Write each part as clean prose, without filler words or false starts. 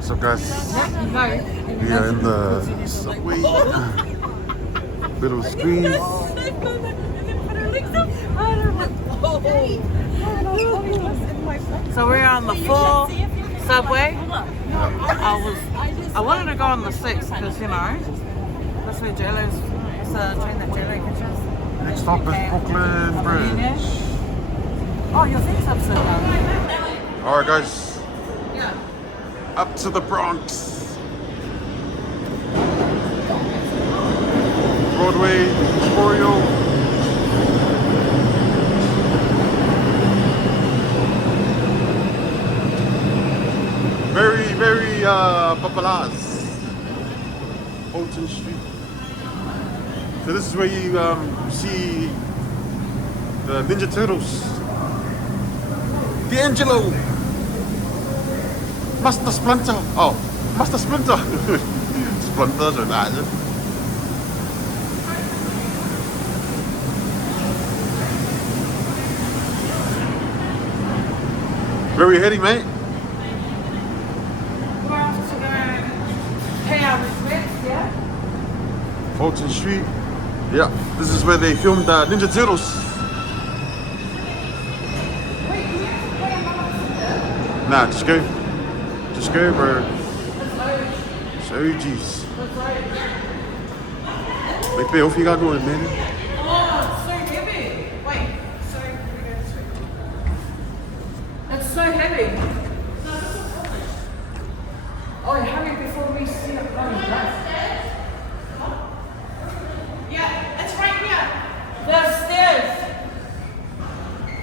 What's up, guys? We are in the subway. Little squeeze. So we're on the 4 subway. I wanted to go on the 6 because, you know, that's where JLo's, it's a train that JLo catches. Next stop is Brooklyn Bridge. Oh, your thing's upside down. Alright, guys. Yeah. Up to the Bronx. Broadway, Memorial. Very popular. Fulton Street. So this is where you see the Ninja Turtles. D'Angelo. Master Splinter. Oh, Master Splinter. Splinter zo daar. Where are we heading, mate? We're off to go pay our respects, yeah? Fulton Street. Yeah, this is where they filmed Ninja Turtles. Wait, can you actually pay our Nah, just go. Just go, bro. So, jeez. Like, pay off you got going, man. Oh, it's so heavy. Wait, sorry, can we go this way? It's so heavy. Oh, hurry before we see it running back. Yeah, it's right here. The stairs.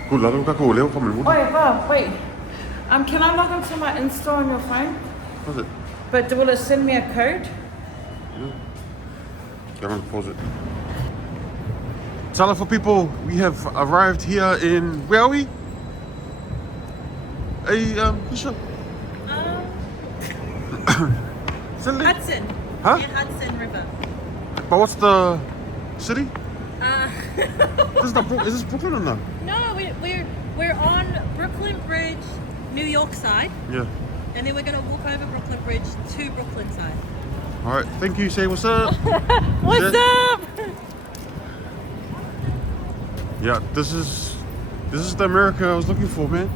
Cool, laat ook al heel van mijn moeder. Wait, Bob, wait. Can I log into my Insta on your phone? Wat is het? But will it send me a code? I'm gonna pause it. Tell for people, we have arrived here in, where are we? Hudson. Hudson. Huh? Yeah, Hudson River. But what's the city? Uh, Is this Brooklyn or no? no, we're on Brooklyn Bridge, New York side, Yeah. and then we're gonna walk over Brooklyn Bridge to Brooklyn side. Alright, thank you. Say what's up. What's Yeah. up? Yeah, this is the America I was looking for, man.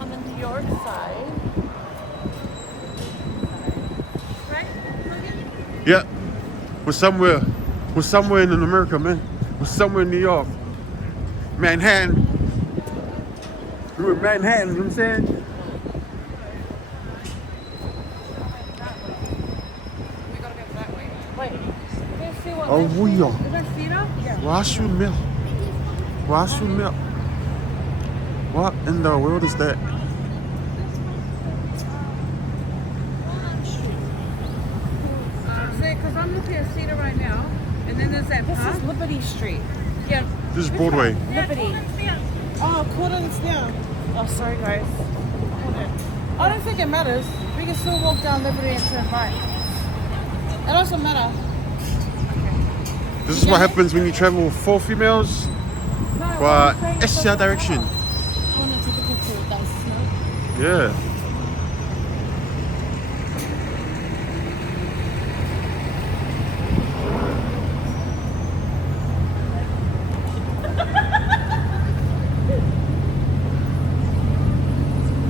On the New York side. Right? Yeah. We're somewhere in America, man. We're somewhere in New York. Manhattan. We're in Manhattan, you know what I'm saying? We gotta go that way. Wait, let's see what. Oh, we are. Is that Cedar? Yeah. Washu Milk. Washu Milk. What in the world is that? See, because I'm looking at Cedar right now, and then there's that. This is Liberty Street. Yeah. This is Broadway. Liberty. Oh, Corden's now. Oh, sorry, guys. I don't think it matters. We can still walk down Liberty and turn right. It doesn't matter. This is what happens when you travel with 4 females, No, but I'm saying it it's doesn't your direction. matter. I want to take a picture with that snow. Yeah.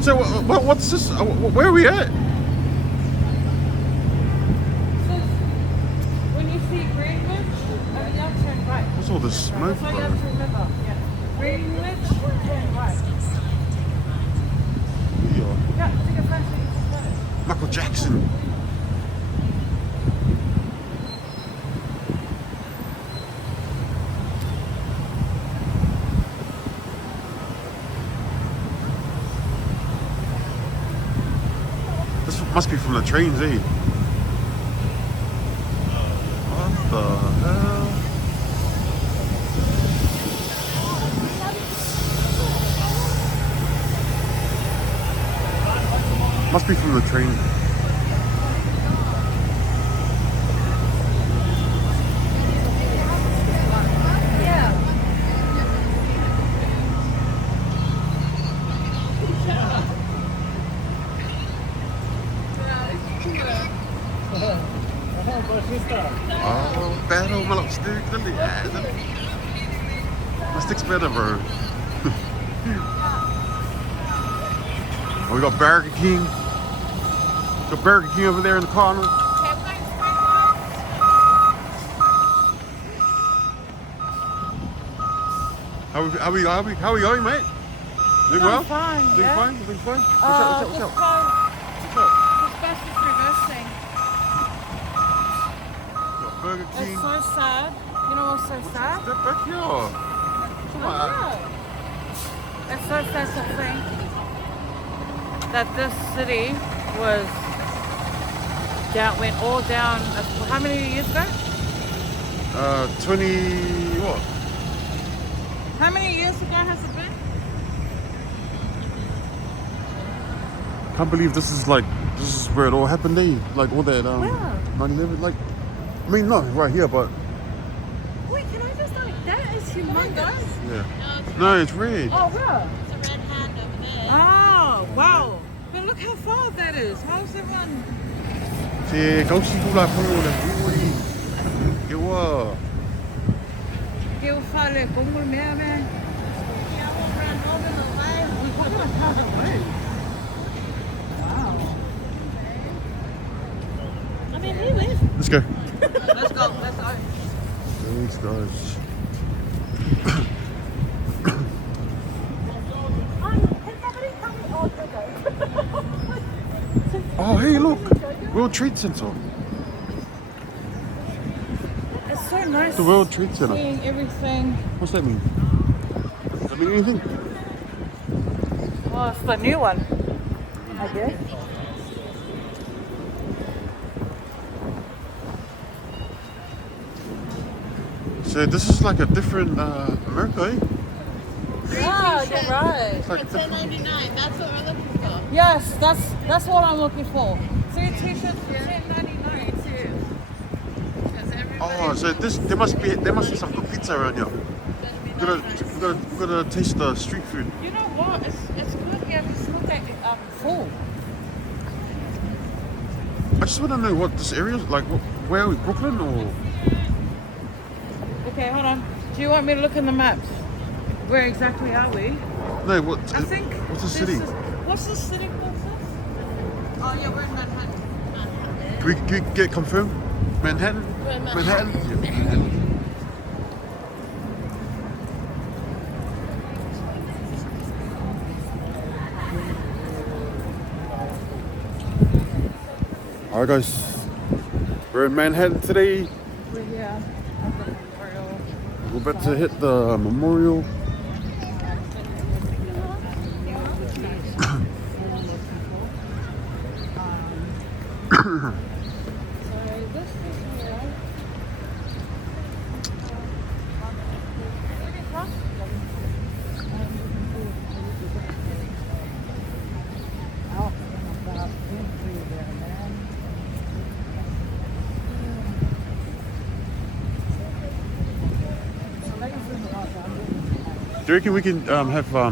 So what's this? Where are we at? When you see Greenwich, you have to turn right. What's all this smoke? That's what you have to remember. Yeah. Greenwich, turn right. Yeah, take a photo. Michael Jackson. This must be from the trains, eh? What the hell? Must be from the train. Yeah, my stick's better, bro. Oh, we got Burger King. Got Burger King over there in the corner. How we going, mate? Doing well? I'm fine, Doing yeah. fine? Doing fine? What's up? This What's up? bus is reversing. Got Burger King. It's so sad. You know what's so sad? Step back here. Come on. It's so sad to think that this city was went all down. How many years ago? 20 what? How many years ago has it been? Can't believe this is where it all happened, eh? Like all that Where? 9/11, like I mean not right here, but Wait, can I just like that is humongous. yeah. No, it's red. Oh, where? It's a red hand over there. Oh, wow. But look how far that is. How's everyone? C'est comme si vous la prenez. Que wa. Kêu pha lệ cũng một mẹ mẹ. I mean, we live. Let's go. Let's go. Let's go. Thanks, guys. Can somebody tell me all the Oh, hey, look. World Trade Center. It's so nice The World Trade Center. seeing everything. What's that mean? Does that mean anything? Well, it's the new one, I guess. So this is like a different America, eh? Yeah, you're right. It's like It's different. $10.99. That's what we're looking for. Yes, that's what I'm looking for. See, t-shirts for $10.99 too. Oh, so there must be some good pizza around here. We're gonna taste the street food. You know what? It's good here. Just look at it full. I just want to know what this area is like. Where are we, Brooklyn or? Okay, hold on. Do you want me to look in the maps? Where exactly are we? No, what? I think. What's the this city? What's the city called? Oh yeah, we're in Manhattan. Can we get confirmed? Manhattan? We're in Manhattan? Manhattan. Yeah, Manhattan. Alright guys, we're in Manhattan today. We're here at the memorial. We're about to hit the memorial. Do you reckon we can have so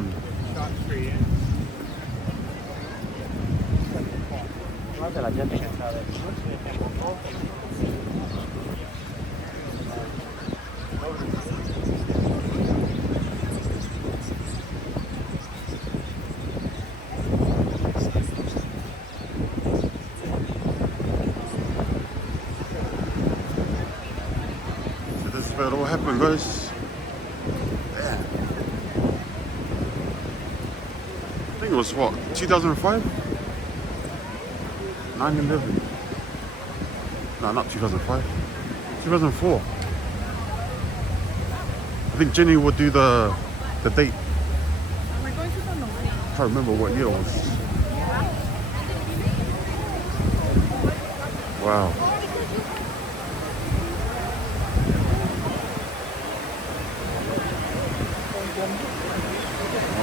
this is where it all happened, guys. Yeah. I think it was what, 2005? 9/11. No, not 2005. 2004. I think Jenny would do the date. We're going to the north. I can't remember what year it was. Wow.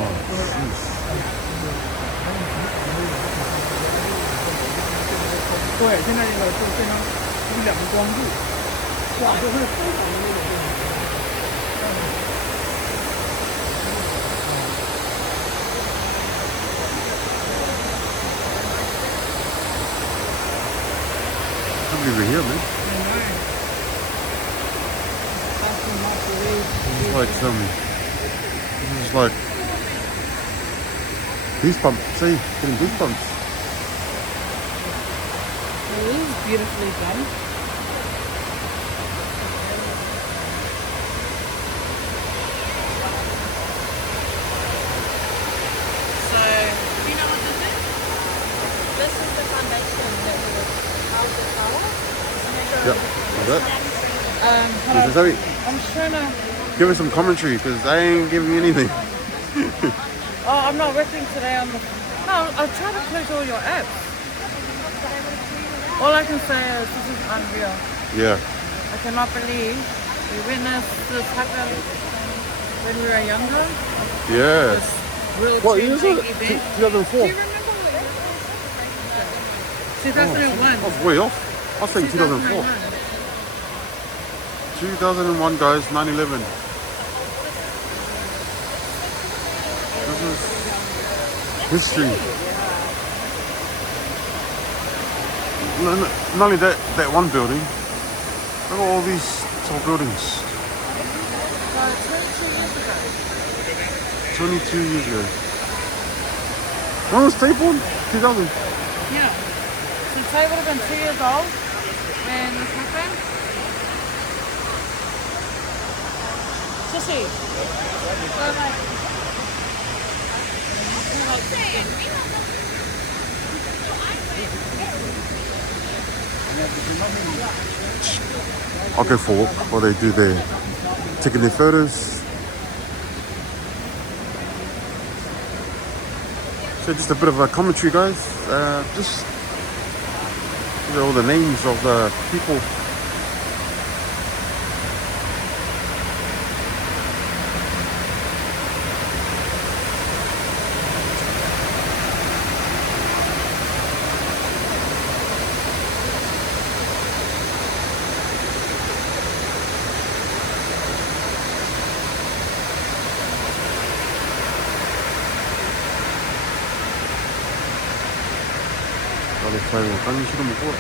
Oh, jeez. 对，现在这个就非常一两个光柱，哇，这是非常的那种。Can't believe we're here, man. like some. This is like goosebumps. See, getting goosebumps. It is beautifully done. So, Do you know what this is? This is the foundation that we would house the flower. Yep. Is that? hold Is on. this how it- I'm trying to. Give us some commentary because I ain't giving you anything. Oh, I'm not working today on the. No, I'll try to close all your apps. All I can say is this is unreal. Yeah. I cannot believe we witnessed this happen when we were younger. Yeah. This real What year is it? changing event. 2004. Do you remember what year it was? 2001. I was way off. I was saying 2004. 2001, guys, 9/11. This is history. Not only that one building. Look at all these tall buildings. 22 years ago. 22 years ago. When was Tay born? 2000. Yeah. So Tay would have been 2 years old when this happened. Sissy. I'll go for a walk while they do their taking their photos. So just a bit of a commentary, guys. Just these are all the names of the people. 강의 싫어 먹고.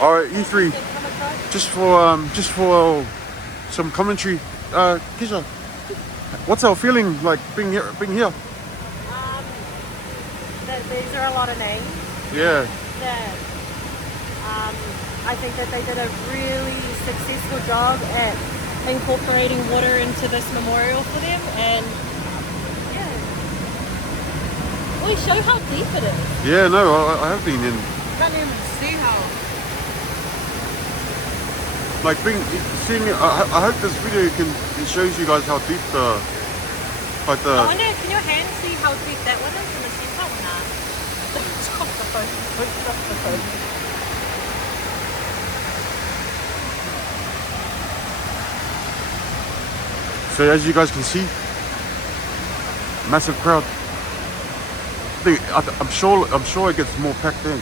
All right, you three, just for some commentary. Kisha, what's our feeling like being here? That these are a lot of names. Yeah. That I think that they did a really successful job at incorporating water into this memorial for them, and yeah, we show how deep it is. Yeah, no, I have been in. Can't even see how. Like seeing. I hope this video it shows you guys how deep the. Like the. I wonder, can your hand see how deep that one is in the center or not? Stop the phone. Stop the phone. So as you guys can see, massive crowd. I'm sure it gets more packed in.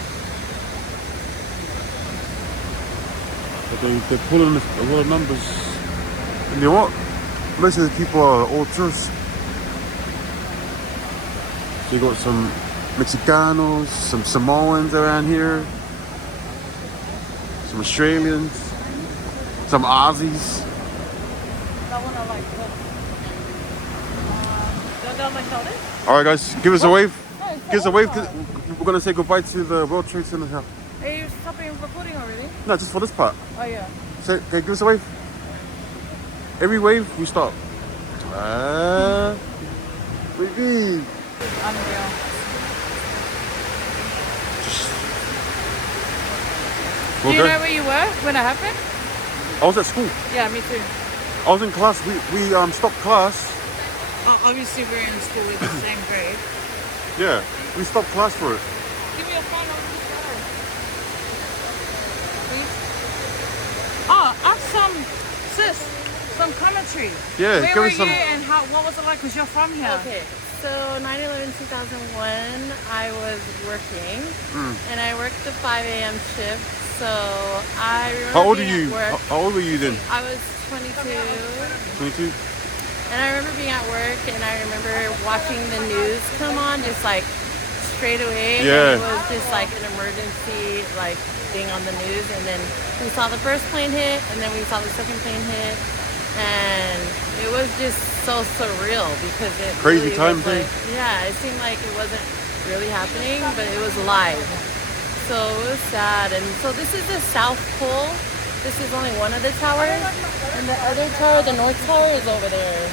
But they're pulling a lot of numbers. And you know what? Most of the people are all tourists. So you got some Mexicanos, some Samoans around here, some Australians, some Aussies. That one I like. Go down my shoulders. All right, guys, give us a wave. No, Give us a wave. 'Cause we're gonna say goodbye to the World Trade Center here. Are you stopping recording already? No, just for this part. Oh yeah. So, okay, give us a wave. Every wave, we stop. Baby. Unreal. Do you know where you were when it happened? I was at school. Yeah, me too. I was in class. We stopped class. Oh, obviously we're in school with the same grade. Yeah, we stopped class for it. Give me a phone on this side. Please. Oh, ask some commentary. Yeah, Where give were us some. you and what was it like? Because you're from here. Okay, so 9/11/2001, I was working, and I worked the 5 a.m. shift. So I remember How old are being you? at work. How old were you then? I was 22. 22? And I remember being at work and I remember watching the news come on just like straight away. Yeah. And it was just like an emergency like thing on the news. And then we saw the first plane hit and then we saw the second plane hit. And it was just so surreal because it Crazy really time was too. like, yeah, it seemed like it wasn't really happening, but it was live. So it was sad. And so this is the South Pole. This is only one of the towers. And the other tower, the North Tower, is over there.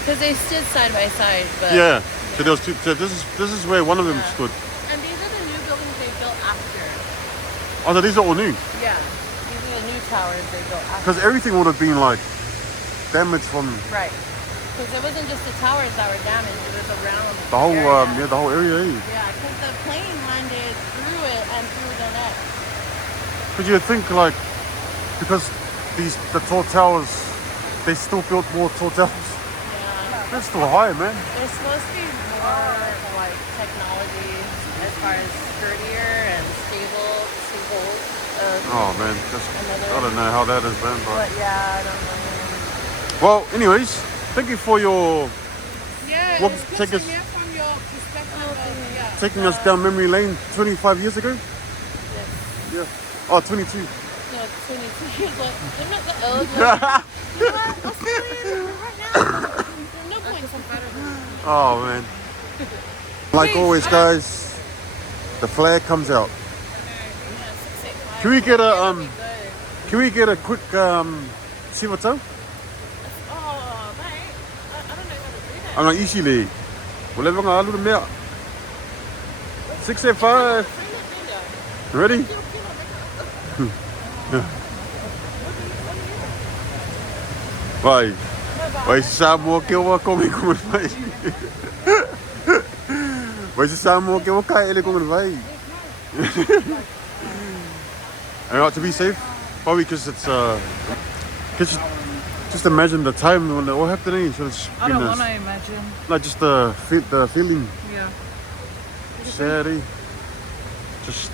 Because they stood side by side. But Yeah. So there was two. So this is where one of them Yeah. stood. And these are the new buildings they built after. Oh, so these are all new. Yeah. These are the new towers they built after. Because everything would have been like damaged from Right. Because it wasn't just the towers that were damaged. It was around the whole area. the whole area. Yeah, because the plane landed through it and through the net. Because you'd think like because the tall towers, they still built more tall towers. Yeah. That's still high, man. There's supposed to be more like technology as far as sturdier and stable to hold. Oh man, I don't know how that is, man. But yeah, I don't know. Well, anyways, thank you for your Yeah, What- it's good take to us- hear from your perspective of, yeah. taking us down memory lane 25 years ago. Yes. Yeah. Oh, 22. No, 22 years old. I'm not that old. You know what? Let's do it right now. There's no point. Oh man. Like always, guys, the flag comes out. Can we get a Can we get a quick sivato? Oh, mate. I don't know how to do that. Ang easily. Wala bang alu na mea. 685. Ready? Vai. Vai samo que eu come como vai. Vai samo que eu cai ele como vai. Alright, to be safe, probably because it's cause just imagine the time when it all happened. So it's I don't want to imagine. like just the feeling, Yeah. sad, just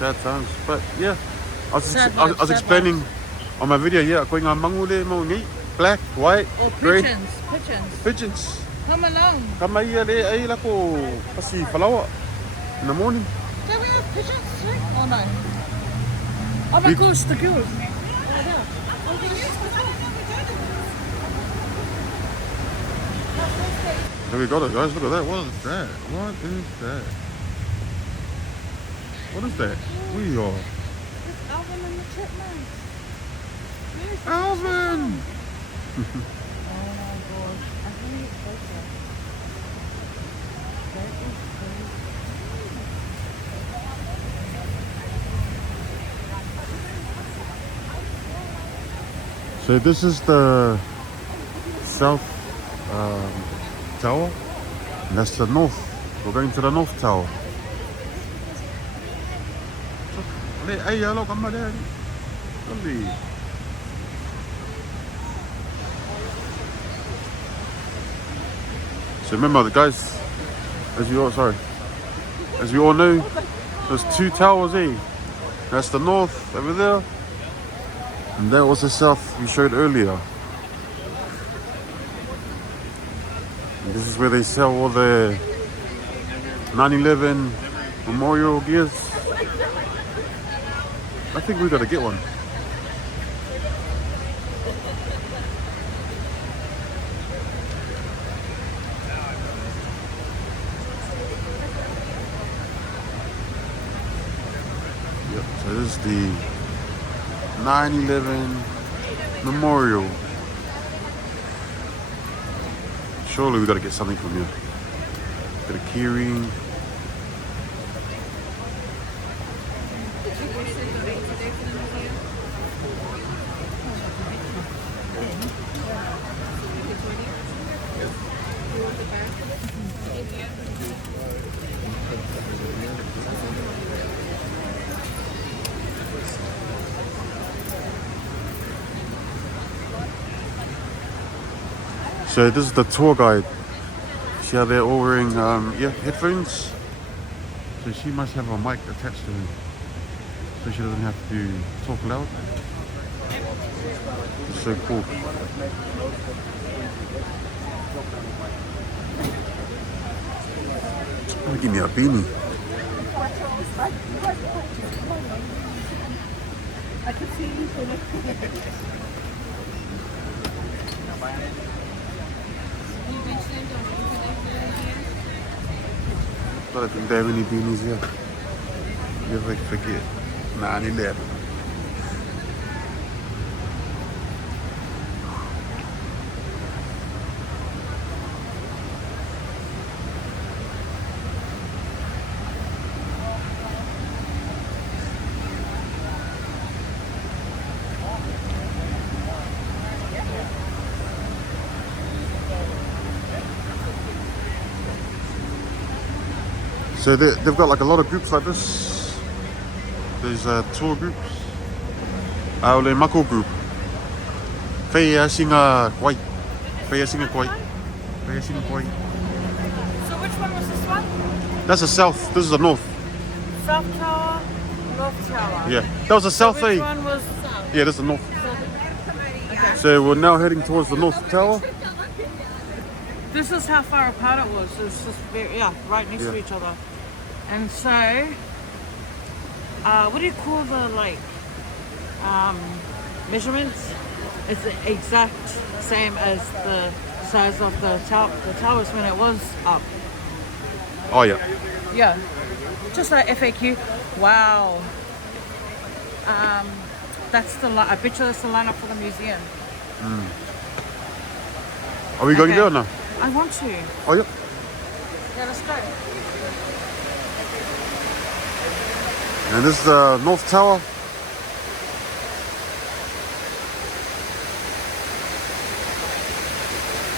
sad times. But yeah, I was, Sad I was vibes, sad explaining on my video. Yeah, going on mangule mo ni black, white, Or grey, pigeons. Pigeons. pigeons. Come along. Kamai ale ay lako kasi falawa in the morning. Do we have pigeons too? Oh no. Oh my We- gosh, the goose. There we got it, guys. Look at that. What is that? What is that? What is that? We are Alvin and the chipmunks. Alvin. Oh my gosh. I think it's closer. That is crazy. So this is the south tower, and that's the north. We're going to the north tower. Hey, hello, come on, Lovely. So remember, guys, as you all know, there's two towers here. That's the north over there. And that was the south we showed earlier. And this is where they sell all the 9/11 memorial gears. I think we gotta get one. Yep, so this is the 9/11 memorial. Surely we gotta get something from here. Get a keyring. So this is the tour guide. See how they're all wearing headphones? So she must have a mic attached to her. so she doesn't have to talk loud. It's so cool. Oh, give me a beanie. I can see you. I don't think they have any beanies here. You ever forget? Nah, I need that. So they've got like a lot of groups like this. There's tour groups. Ole Mako group. Whea singa koi. Whea singa koi. Whea singa koi. So which one was this one? That's the south. This is the north. South Tower, North Tower. Yeah. That was the south. Which Eh? one was? Yeah, this is the north. Okay. So we're now heading towards the north tower. This is how far apart it was. It's just very, right next to Yeah. each other. And so, what do you call the measurements? It's the exact same as the size of the towers when it was up. Oh yeah. Yeah, just like FAQ. Wow. That's the I bet you that's the lineup for the museum. Are we going Okay. there now? I want to. Oh yeah. Yeah, let's go. And this is the north tower.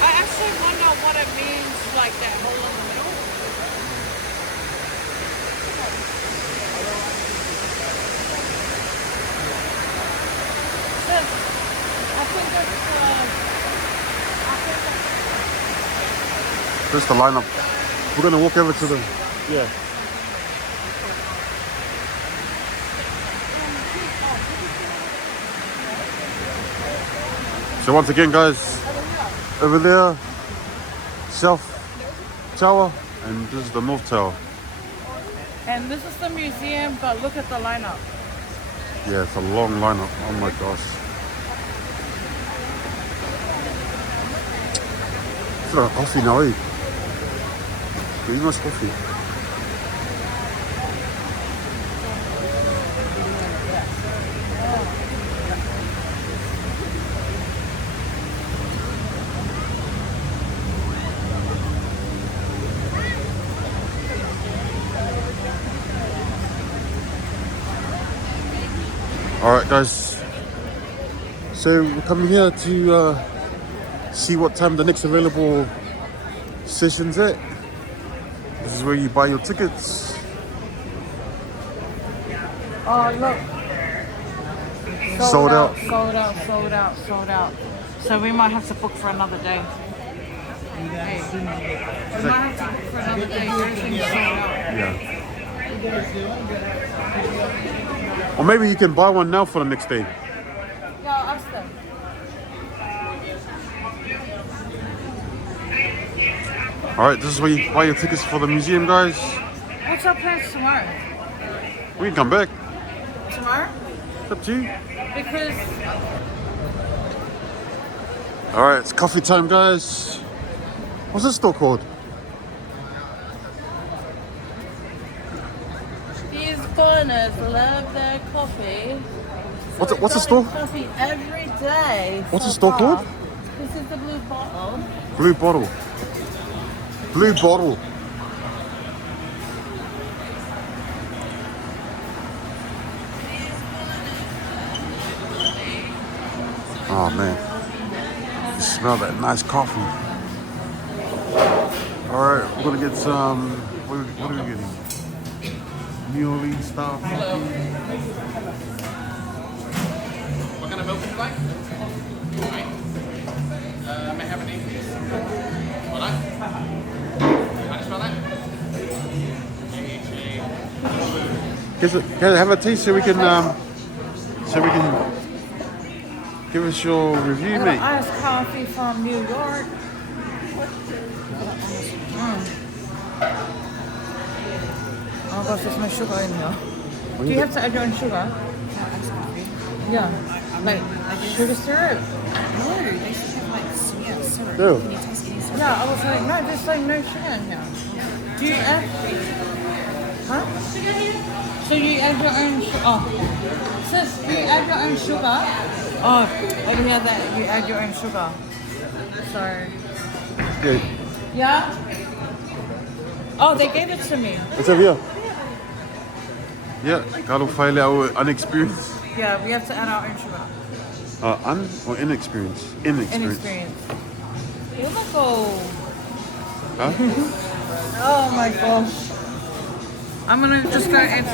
I actually wonder what it means, like that hole in the middle. I think it's, This is the lineup. We're gonna walk over to the yeah. So once again, guys, over there, south tower, and this is the north tower. and this is the museum, but look at the lineup. Yeah, it's a long lineup. Oh my gosh. It's like coffee now, eh? Very nice coffee. Alright guys, so we're coming here to see what time the next available session's at. This is where you buy your tickets. Oh, look. Sold out. Sold out. So we might have to book for another day. Hey, we might have to book for another day. Everything's sold out. Yeah. Or maybe you can buy one now for the next day. Yeah, I'll ask them. Alright, this is where you buy your tickets for the museum, guys. What's our plans tomorrow? We can come back. Tomorrow? It's up to you. Because Alright, it's coffee time, guys. What's this store called? These foreigners love their coffee. What's So what's the it's store? Coffee every day. What's so the store far. called? This is the blue bottle. Blue Bottle. Blue Bottle. Oh man, you smell that nice coffee. All right, we're gonna get some. What are we getting? New Orleans style coffee. What kind of milk would you like? Right. May I have a name, please? Well done. How do you spell that? A-H-A. Have a taste so we can give us your review, I got mate. iced coffee from New York. Oh gosh, there's no sugar in here. Do you have to add your own sugar? Yeah. Like sugar syrup? No, they should have like syrup. No. Can you taste any syrup? Yeah, I was like, no, there's like no sugar in here. Do you add? Huh? So you add your own sugar? Oh. Sis, do you add your own sugar? Oh, over here that you add your own sugar. Sorry. Yeah. Yeah? Oh, they gave it to me. It's over here. Yeah, gotta find our unexperienced. Yeah, we have to add our own sugar. Un or inexperienced? Inexperienced. Inexperienced. Oh my god. Huh? Oh my gosh. I'm gonna just go and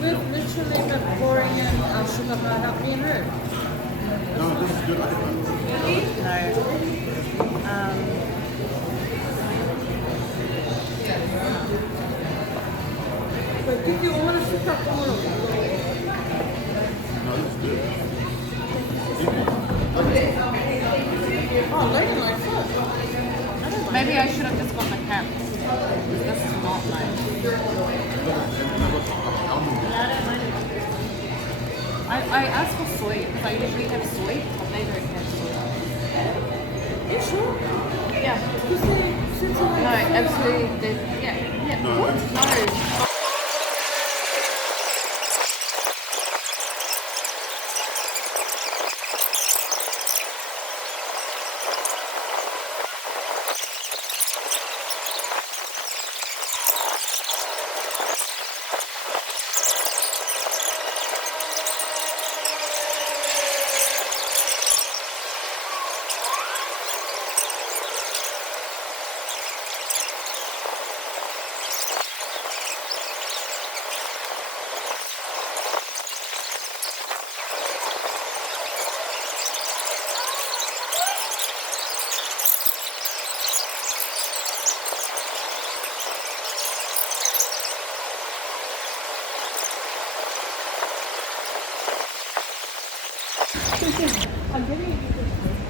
we've literally been pouring in our sugar powder, me and her. No, this is good. But did you want to sit up tomorrow? Oh, lady like that. Maybe I should have just got the cap. This is not nice. I asked for soy because I usually have soy, but they don't have soy. You sure? Yeah. No, absolutely. Yeah. What? No.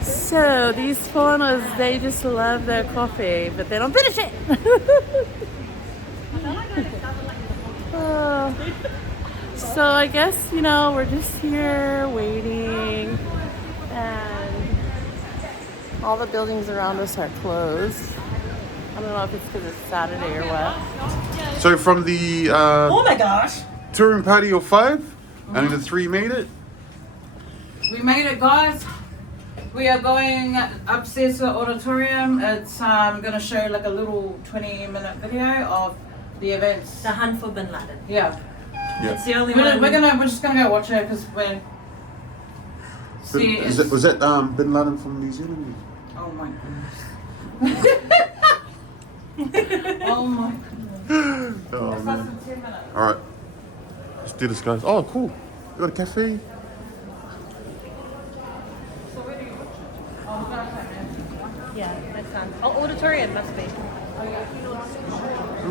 So these foreigners, they just love their coffee, but they don't finish it. Oh. So I guess, we're just here waiting, and all the buildings around us are closed. I don't know if it's because it's Saturday or what. So from the Oh my gosh. touring party of 5, only the 3 made it. We made it, guys. We are going upstairs to the auditorium. It's gonna show like a little 20-minute video of the events. The hunt for Bin Laden. Yeah. It's the only We're one. just gonna go watch it because we're. See, Was that Bin Laden from New Zealand? oh my goodness. Oh my goodness. Oh Less man. than 10 minutes. All right, let's do this, guys. Oh, cool. You got a cafe? So where do you watch it? Oh, we got that, man. Yeah, that sounds. Oh, auditorium must be.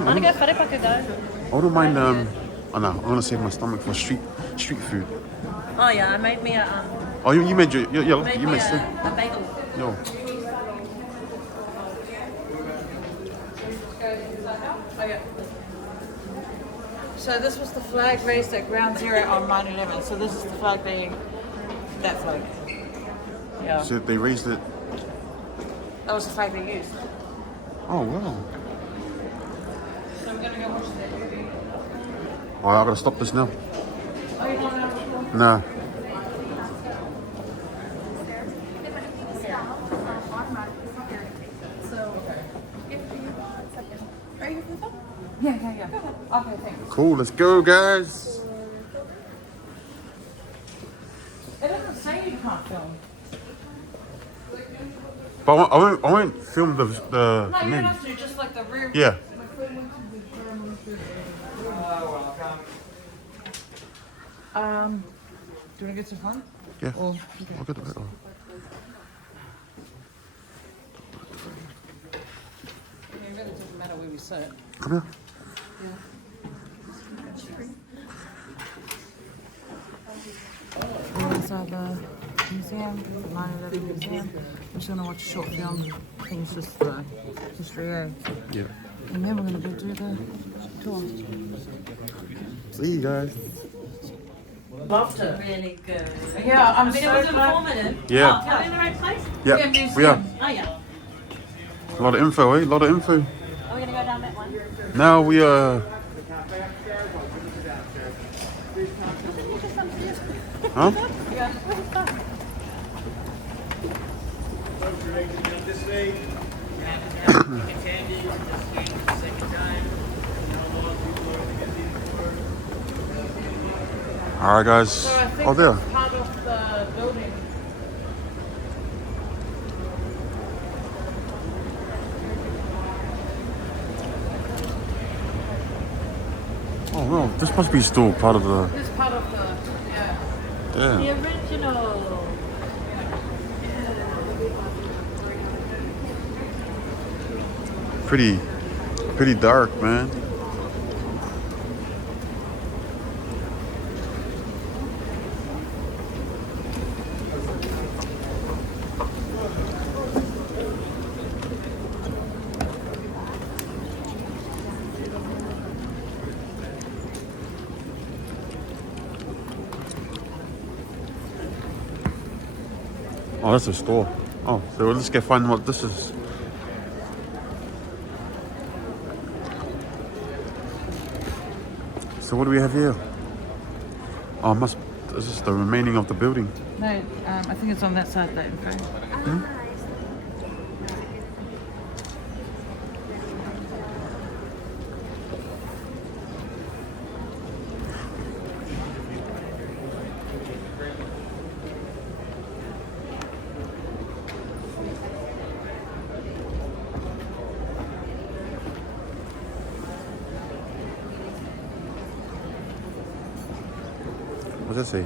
Want to go wharepaku though? I wouldn't mind. Oh no, I want to save my stomach for street food. Oh yeah, I made me a Oh, you made your made you me made a bagel. yo. Oh, yeah. So this was the flag raised at Ground Zero on 9/11. So this is the flag being that flag. Yeah. So they raised it. That was the flag they used. Oh wow. So we're gonna go watch that movie. Oh, I gotta stop this now. Oh, you don't know? Nah. Yeah. Okay, thanks. Cool. Let's go, guys. It doesn't say you can't film. But I won't film the No, you don't menu. have to. Just like the room. Yeah. Do you want to get some fun? Yeah. Or I'll get the better. it really doesn't matter where we sit. Come here. Inside the museum, the 9/11 museum. I'm just gonna watch a short film. I think it's just the history, Yeah. and then we're gonna go do the tour. See you guys. Loved it. Really good. Yeah, I'm I mean, so it was glad. informative. Yeah. Oh, are we in the right place? Yeah, we are. Oh, yeah. A lot of info, eh? A lot of info. Are we going to go down that one? Now we Huh? All right, guys. So I think Oh, there. it's part of the building. Oh well, this must be still part of the. It's part of the, yeah. Yeah. The original. Pretty dark, man. Oh, that's a store. Oh, so let's go find what this is. So what do we have here? Oh, is this the remaining of the building? No, I think it's on that side, that info. What does that say?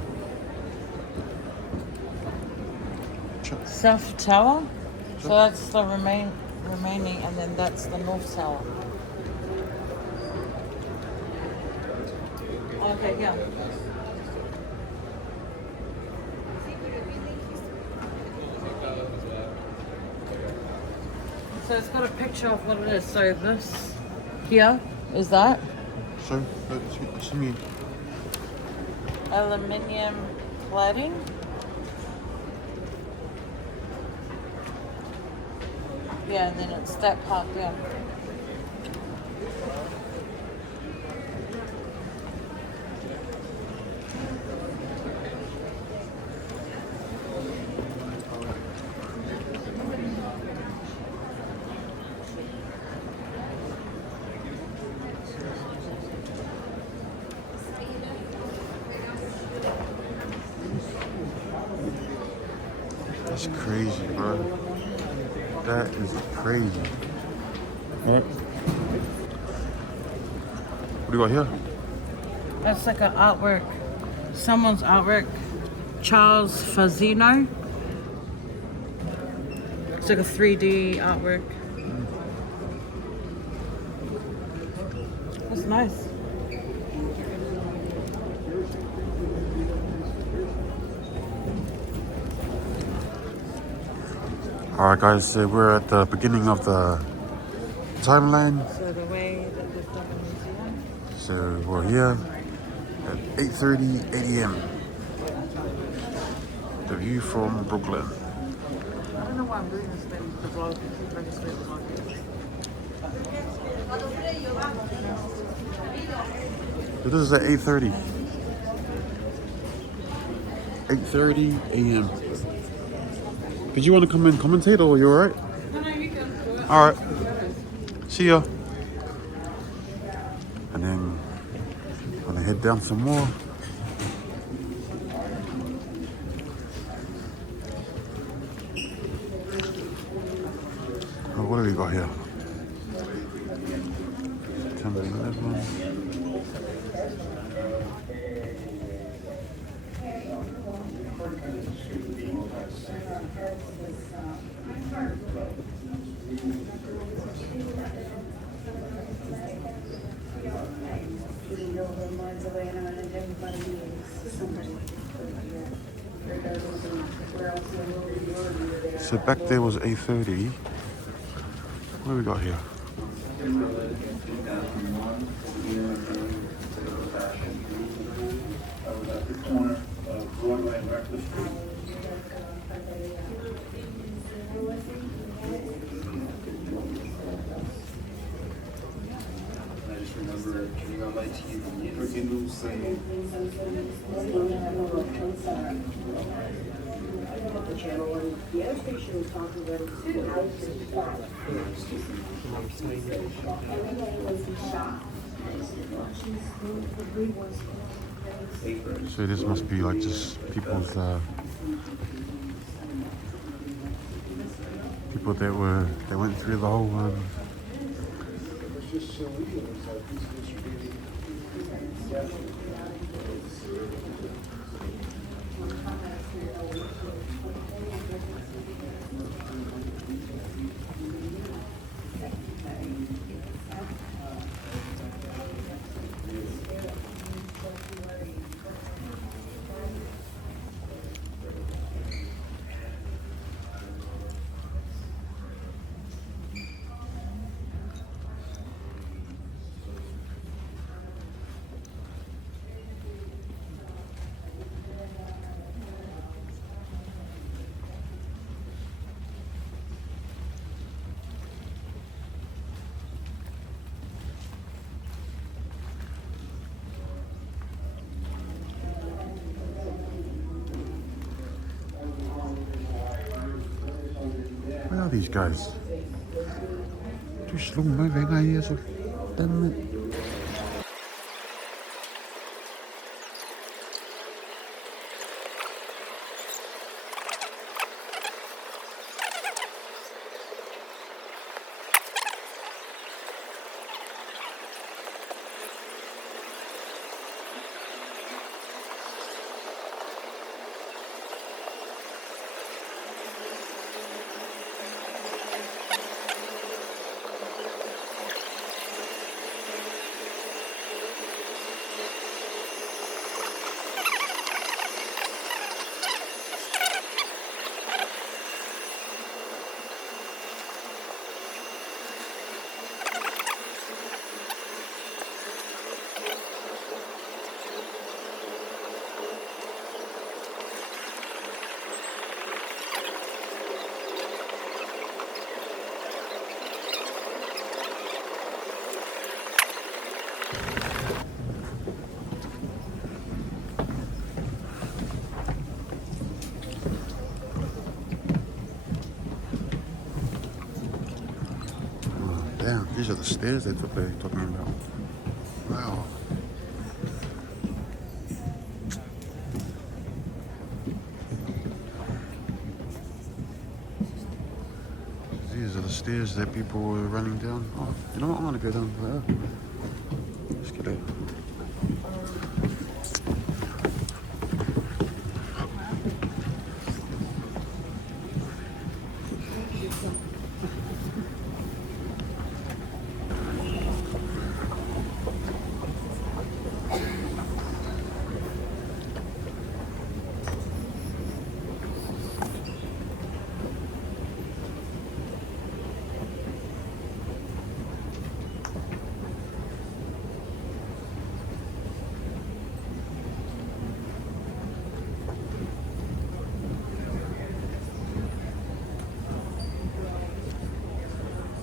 South Tower. So that's the remaining, and then that's the North Tower. Okay, yeah. So it's got a picture of what it is. So this here is that So, show me. aluminium cladding. Yeah, and then it's that part there. That's crazy, bro. That is crazy. What do you got here? That's like an artwork. Someone's artwork. Charles Fazino. It's like a 3D artwork. That's nice. Alright guys, so we're at the beginning of the timeline. So the way that they've done the museum. So we're here at 8:30 a.m. The view from Brooklyn. I don't know why I'm doing this thing. The vlog. Register the vlog. So this is at 8:30. 8:30 a.m. Did you want to come and commentate, or you alright? No, no, you can do it. Alright. See ya. And then I'm gonna head down some more. Oh, what do we got here? September 11. Miles away and everybody is somebody. So back there was 8:30. What do we got here? I just remember turning on my TV, freaking saying, the channel and the other station was talking about it too. I was just shocked. Everybody was shocked. So this must be like just people's people that went through the whole Where are these guys? Too slow moving, I hear so damn it. Damn, these are the stairs they're talking about. Wow. These are the stairs that people were running down. Oh, you know what? I'm gonna go down there. Let's get it.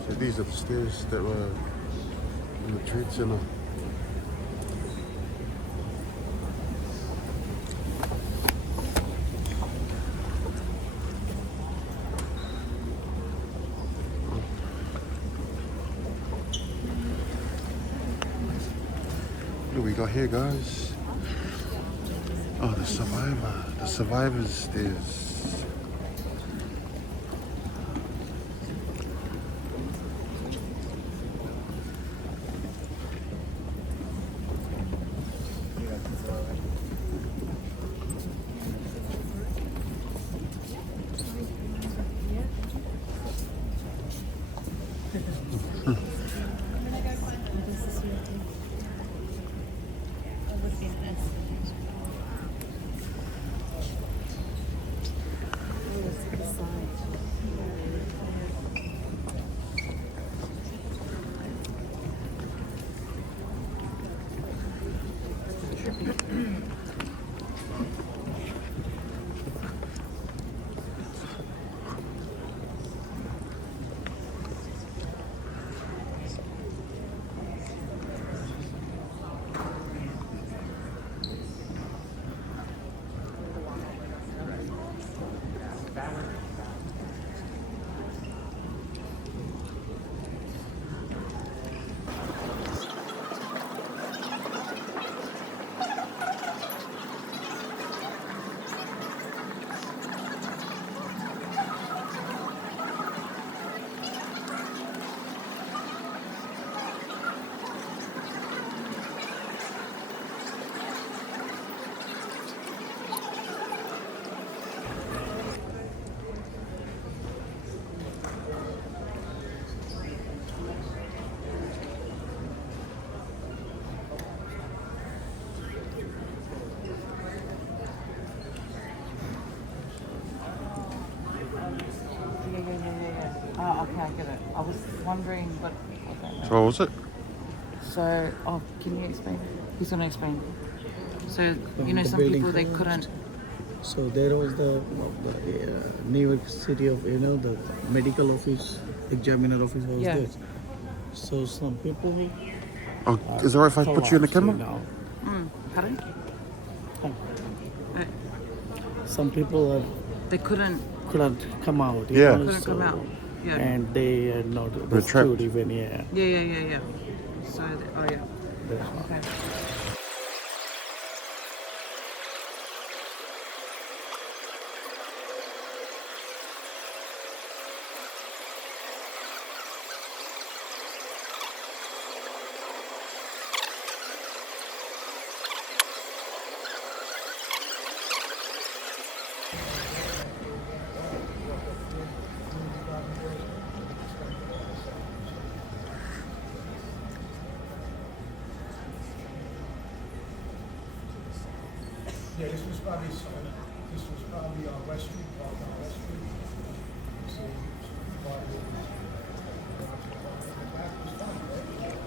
So these are the stairs that were in the trade center. What do we got here, guys? Oh, the survivor. The survivors stairs. get it. I was wondering, but I don't know. So what was it? So, can you explain? He's gonna explain. So, you know, The some building people they first. couldn't. So there was the New York City of the medical office, examiner office was Yeah. there. So some people Oh, is it alright if I put you in the camera? Pardon? Some people They couldn't couldn't come out. Yeah. couldn't come out. Yeah. And they are not They're rescued trapped. even, yeah. Yeah. So, yeah. That's why. Okay. Yeah, this was probably West Street, Park on West Street. So, part of it was- the back was fun, right?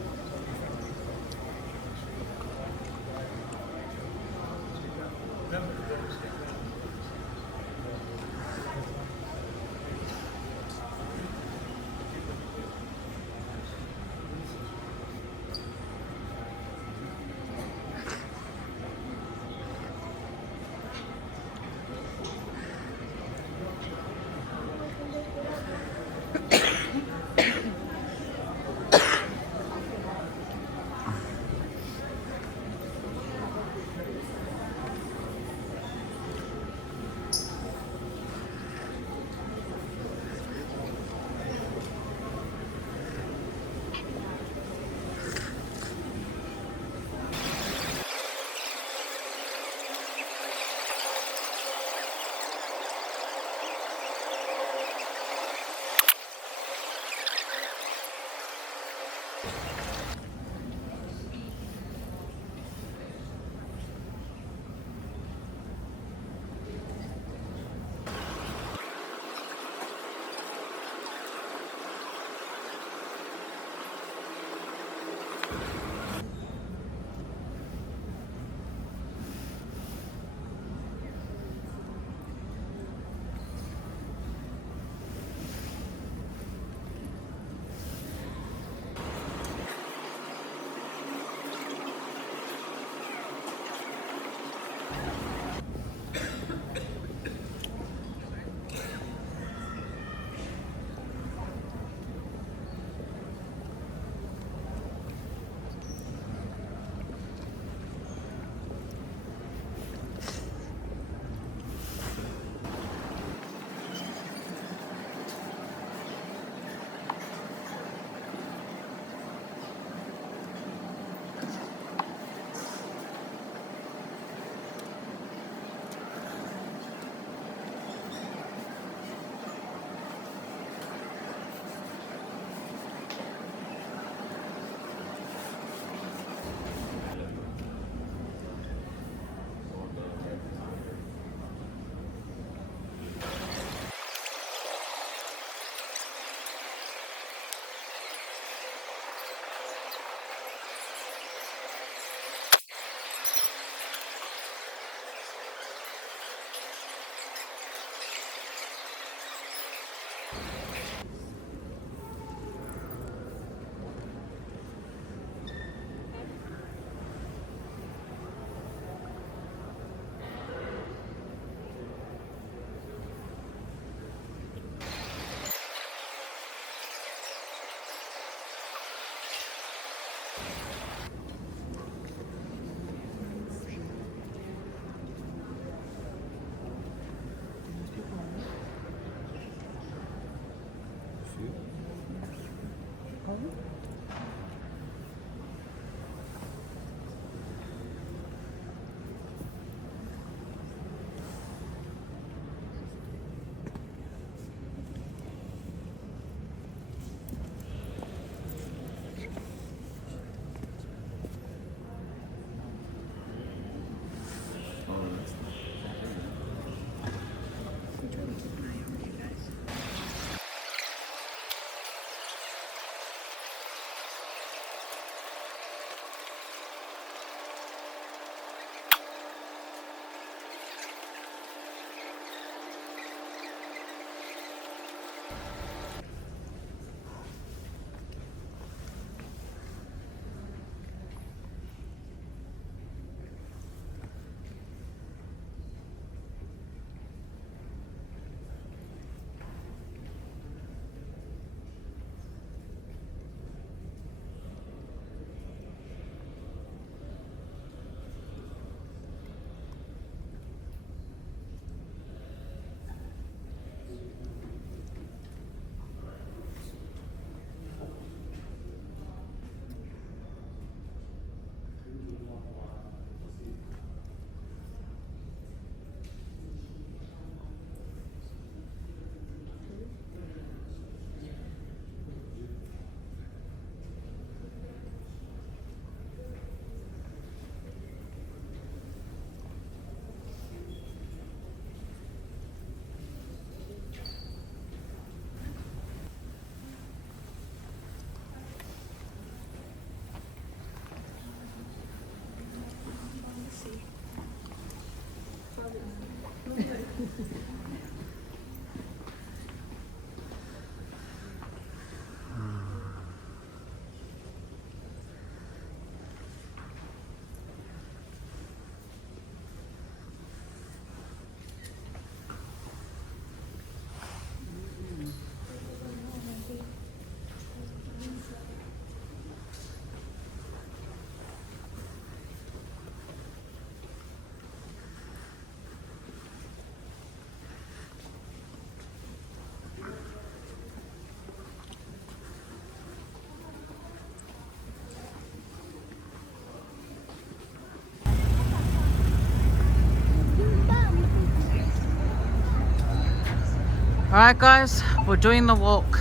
Alright guys, we're doing the walk.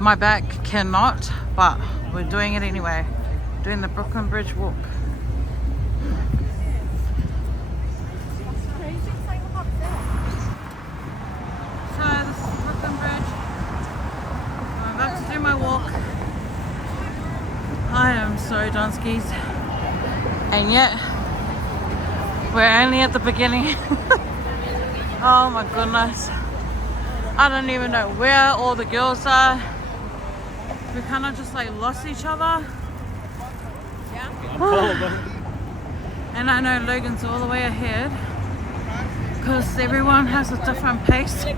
My back cannot, but we're doing it anyway. Doing the Brooklyn Bridge walk. So this is Brooklyn Bridge. I'm about to do my walk. I am so done skis. And yet, we're only at the beginning. Oh my goodness. I don't even know where all the girls are. We kind of just like lost each other. And I know Logan's all the way ahead because everyone has a different pace. Oh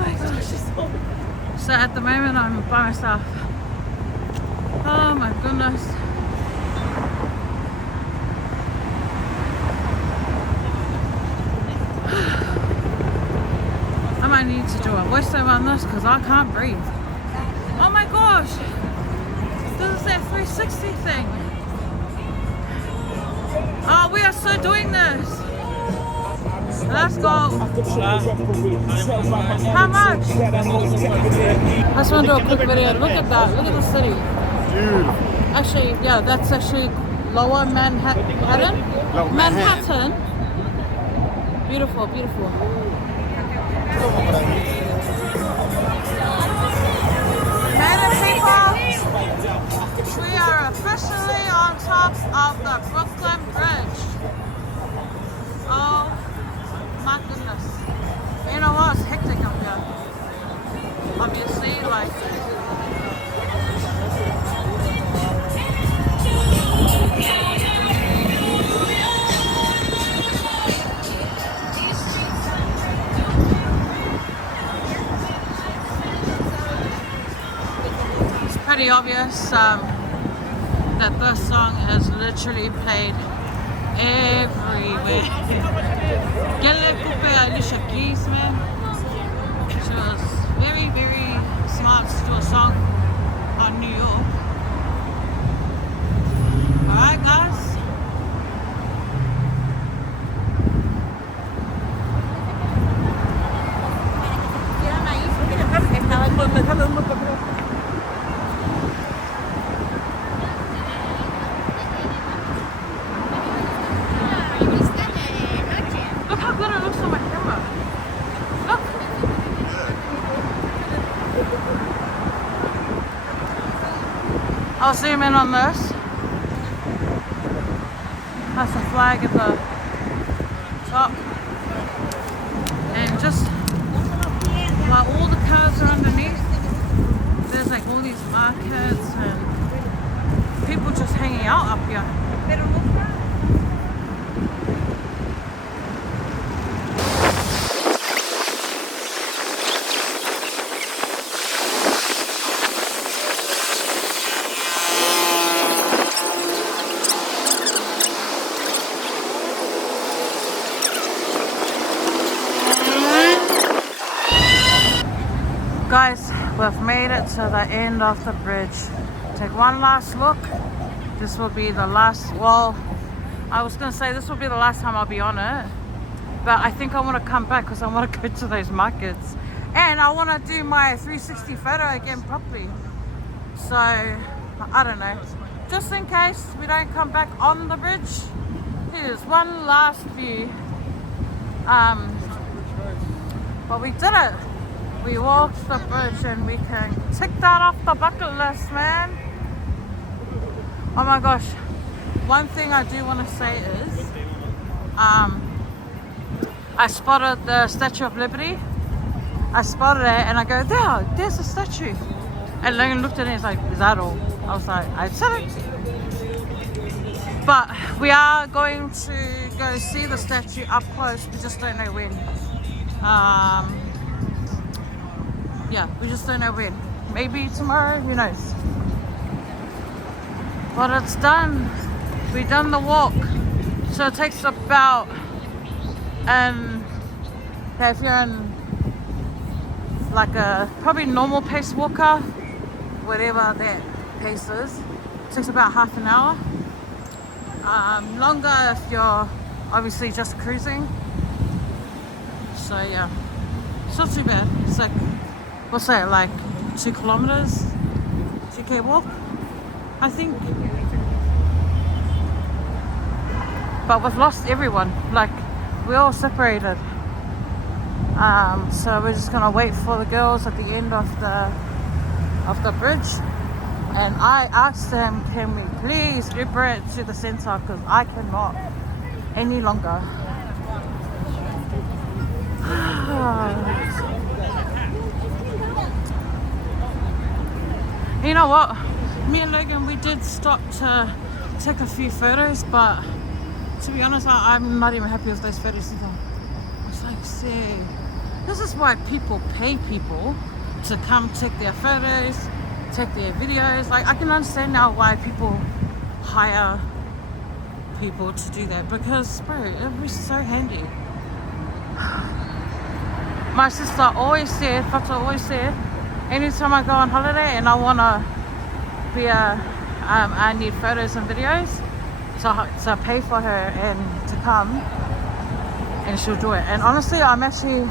my gosh. So at the moment I'm by myself. Oh my goodness. I might need to do a voiceover on this because I can't breathe. Oh my gosh! This is that 360 thing. Oh, we are so doing this. Let's go. How much? I just want to do a quick video. Look at that. Look at the city. Beautiful. Actually, yeah, that's actually Lower Manhattan. Manhattan. Beautiful, beautiful. Madam people, we are officially on top of the Brooklyn Bridge. Oh my goodness. You know what? It's hectic up here. Obviously, like. Pretty obvious that this song is literally played everywhere. Quelle coupe Alicia Keys, man. She was very, very smart to do a song on New York. Alright guys. Look how good it looks on my camera. Look. I'll zoom in on this. That's a flag at the top. And just while all the cars are underneath, there's like all these markets and people just hanging out up here. Guys, we've made it to the end of the bridge. Take one last look. This will be the last, well, I was going to say this will be the last time I'll be on it. But I think I want to come back because I want to go to those markets. And I want to do my 360 photo again properly. So, I don't know. Just in case we don't come back on the bridge, here's one last view. But we did it. We walked the bridge and we can tick that off the bucket list, man. Oh my gosh. One thing I do want to say is I spotted the Statue of Liberty. I spotted it and I go, there's a statue. And Logan looked at it and he's like, is that all? I was like, I said it. But we are going to go see the statue up close. We just don't know when. Yeah, we just don't know when. Maybe tomorrow, who knows. But it's done. We've done the walk. So it takes about, if you're in like a probably normal pace walker, whatever that pace is, it takes about half an hour. Longer if you're obviously just cruising. So yeah. It's not too bad. It's like, what's that, like 2 kilometers? 2K walk, I think. But we've lost everyone. Like, we're all separated. So we're just gonna wait for the girls at the end of the bridge. And I asked them, can we please liberate to the center, because I cannot any longer. You know what? Me and Logan, we did stop to take a few photos, but to be honest, I'm not even happy with those photos either. It's like, see, this is why people pay people to come take their photos, take their videos. Like, I can understand now why people hire people to do that, because, bro, it would be so handy. My sister always said, Fata always said, anytime I go on holiday and I want to be I need photos and videos, so I pay for her and to come, and she'll do it. And honestly, I'm actually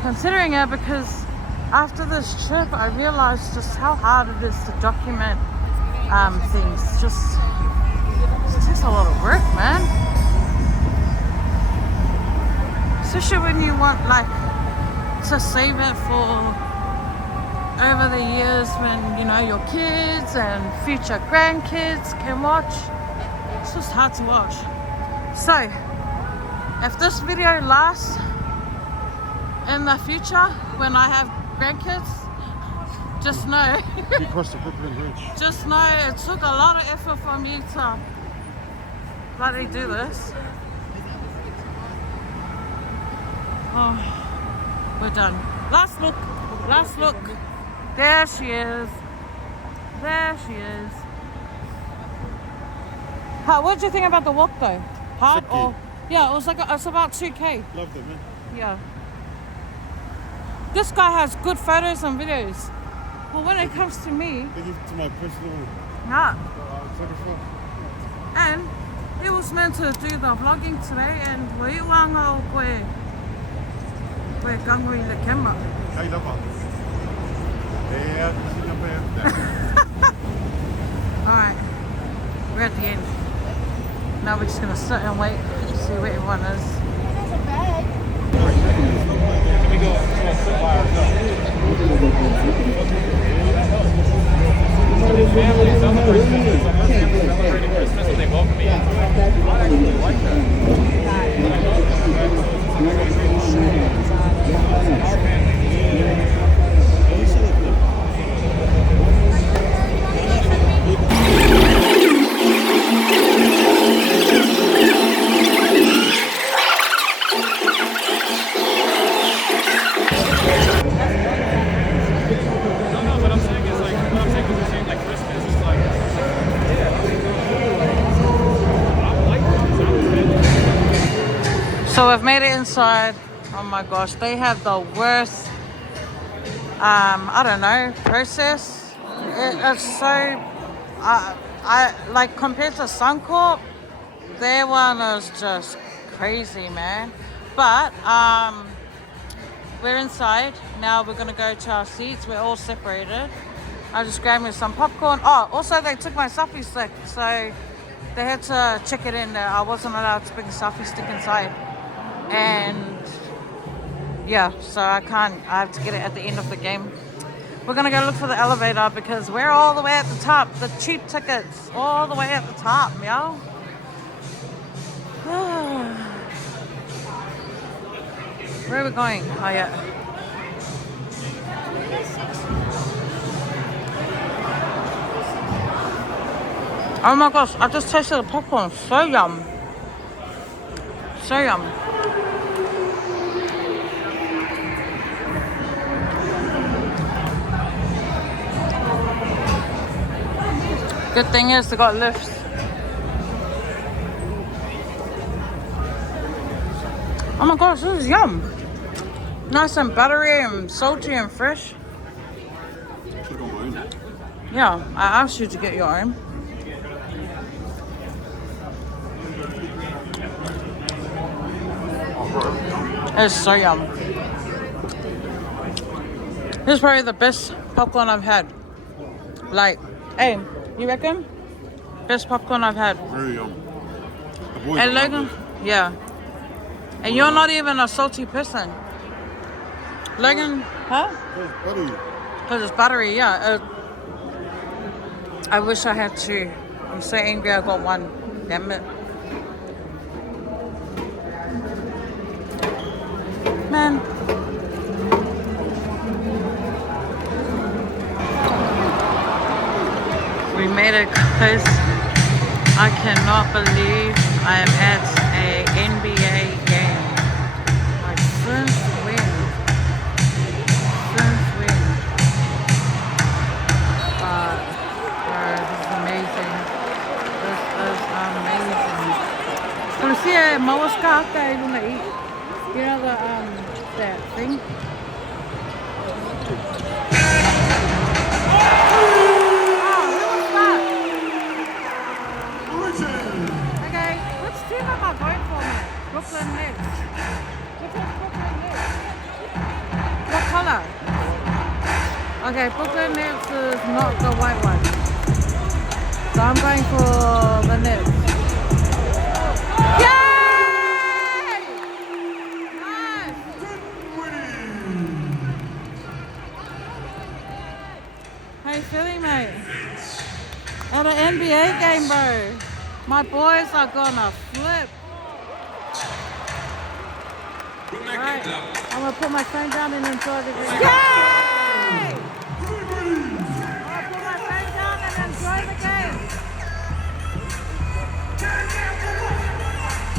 considering it, because after this trip, I realized just how hard it is to document things. It takes a lot of work, man. Especially when you want, like, to save it for over the years when, you know, your kids and future grandkids can watch. It's just hard to watch. So, if this video lasts in the future when I have grandkids, just know, You crossed the Brooklyn Bridge. just know it took a lot of effort for me to bloody do this. Oh, we're done. Last look, last look. There she is. There she is. What did you think about the walk though? Hard Sicky. or? Yeah, it was like it's about 2K. Loved it, man. Yeah. This guy has good photos and videos. But when it comes to me, They give it to my personal nah. photographer. And he was meant to do the vlogging today, and we wanga o koe gango I le camera. Hey, lapa. Yeah, Alright, we're at the end. Now we're just gonna sit and wait to see where everyone is. Celebrating Christmas and they welcome me in. I actually like So we've made it inside. Oh my gosh, they have the worst, I don't know, process. It's so, I like compared to Suncorp, their one is just crazy, man. But we're inside now. We're gonna go to our seats. We're all separated. I just grabbed me some popcorn. Oh, also they took my selfie stick, so they had to check it in there. I wasn't allowed to bring a selfie stick inside. And yeah, so I have to get it at the end of the game. We're gonna go look for the elevator because we're all the way at the top. The cheap tickets, all the way at the top, yo. Where are we going? Oh yeah. Oh my gosh, I just tasted the popcorn. So yum. So yum. Good thing is they got lifts. Oh my gosh, this is yum. Nice and buttery and salty and fresh. Yeah, I asked you to get your own. It's so yum. This is probably the best popcorn I've had. Like, hey, you reckon? Best popcorn I've had. Very yum. The boys And love Logan, this. yeah. And you're not even a salty person. Logan, huh? It's buttery. Because it's buttery, yeah. I wish I had two. I'm so angry I got one. Damn it. Man. We made it, guys. I cannot believe I am at a NBA game. Like, since when? Since when? Bro, this is amazing. This is amazing. Conocí a Mawascata I want to eat. You know that thing? Okay, which team am I going for, man? Brooklyn Nets. Which one's Brooklyn Nets? What color? Okay, Brooklyn Nets is not the white one. So I'm going for the Nets. Yay! Nice! How you feeling, mate? At an NBA game, bro. My boys are gonna flip. Right. I'm gonna put my phone down and enjoy the game. Yay! I'll put my phone down and enjoy the game.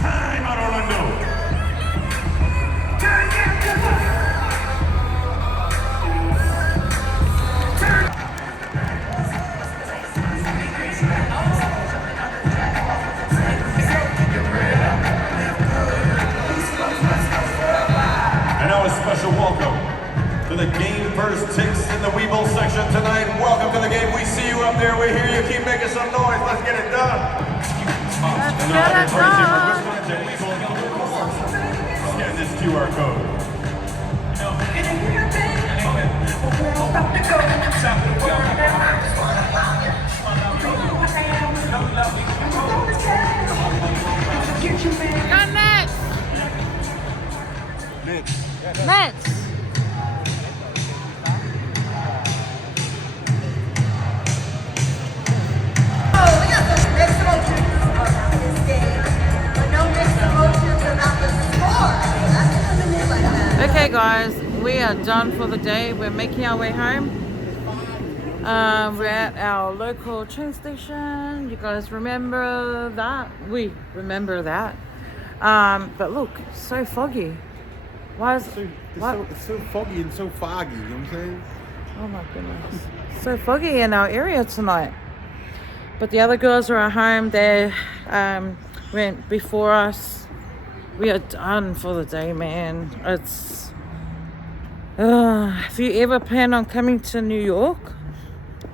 Time out, Orlando. And now a special welcome to the game first ticks in the Weeble section tonight. Welcome to the game. We see you up there. We hear you. Keep making some noise. Let's get it done. Scan this QR code. Go Nets! Nets! Okay guys, we are done for the day. We're making our way home. We're at our local train station. You guys remember that? We remember that. But look, so foggy. Why is It's so foggy and so foggy, you know what I'm saying? Oh my goodness. So foggy in our area tonight. But the other girls are at home. They went before us. We are done for the day, man. It's if you ever plan on coming to New York,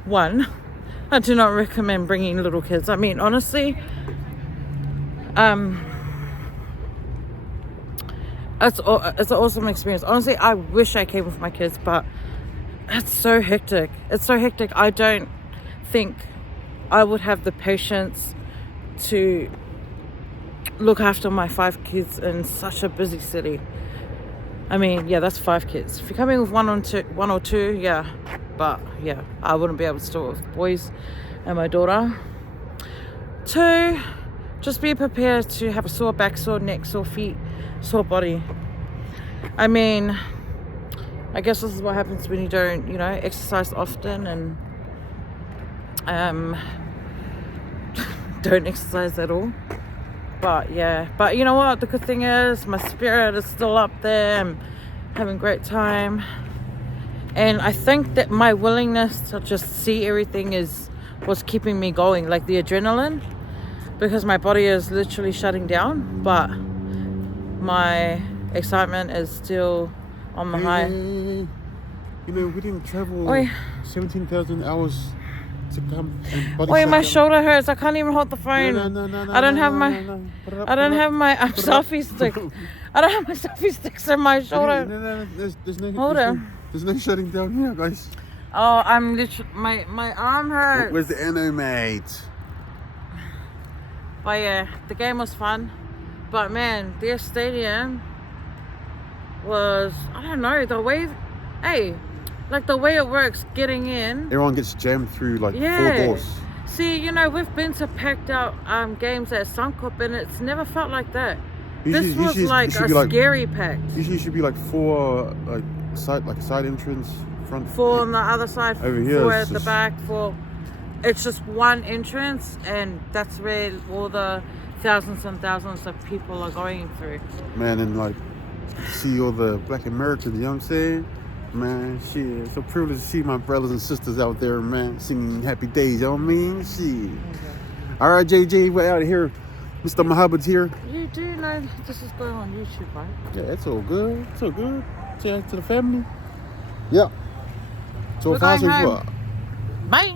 one, I do not recommend bringing little kids. I mean, honestly, it's an awesome experience. Honestly, I wish I came with my kids, but it's so hectic. It's so hectic. I don't think I would have the patience to look after my 5 kids in such a busy city. I mean, yeah, that's 5 kids. If you're coming with one or two, yeah. But yeah, I wouldn't be able to do it with the boys and my daughter. 2, just be prepared to have a sore back, sore neck, sore feet, sore body. I mean, I guess this is what happens when you don't, exercise often and don't exercise at all. But yeah, but you know what, the good thing is my spirit is still up there. I'm having a great time, and I think that my willingness to just see everything is what's keeping me going, like the adrenaline, because my body is literally shutting down, but my excitement is still on the high. You know, we didn't travel Oi. 17,000 hours to come. Wait, my shoulder hurts. I can't even hold the phone. No, I don't have my selfie stick. I don't have my selfie sticks in my shoulder. There's no Hold on. There's no shutting down here, guys. Oh, I'm literally my arm hurts. Where's the NO, mate? But yeah, the game was fun. But man, their stadium was, I don't know, the way, like the way it works getting in. Everyone gets jammed through like 4 doors. See, you know, we've been to packed out games at Suncorp and it's never felt like that. Usually- This was usually like it should a be like- scary pack. Usually it should be like 4 side entrance, front. 4 on the other side, Over here 4 it's at the just- back, 4. It's just one entrance and that's where all the thousands and thousands of people are going through. Man, and like see all the Black Americans, you know what I'm saying? Man, shit, it's a privilege to see my brothers and sisters out there, man, singing happy days, you know what I mean? Shit. All right, JJ, we're out of here. Mr. Mohammed's here. You do know this is going on YouTube, right? Yeah, it's all good. It's all good. Say hi to the family. Yeah. So We're going home. far. Bye.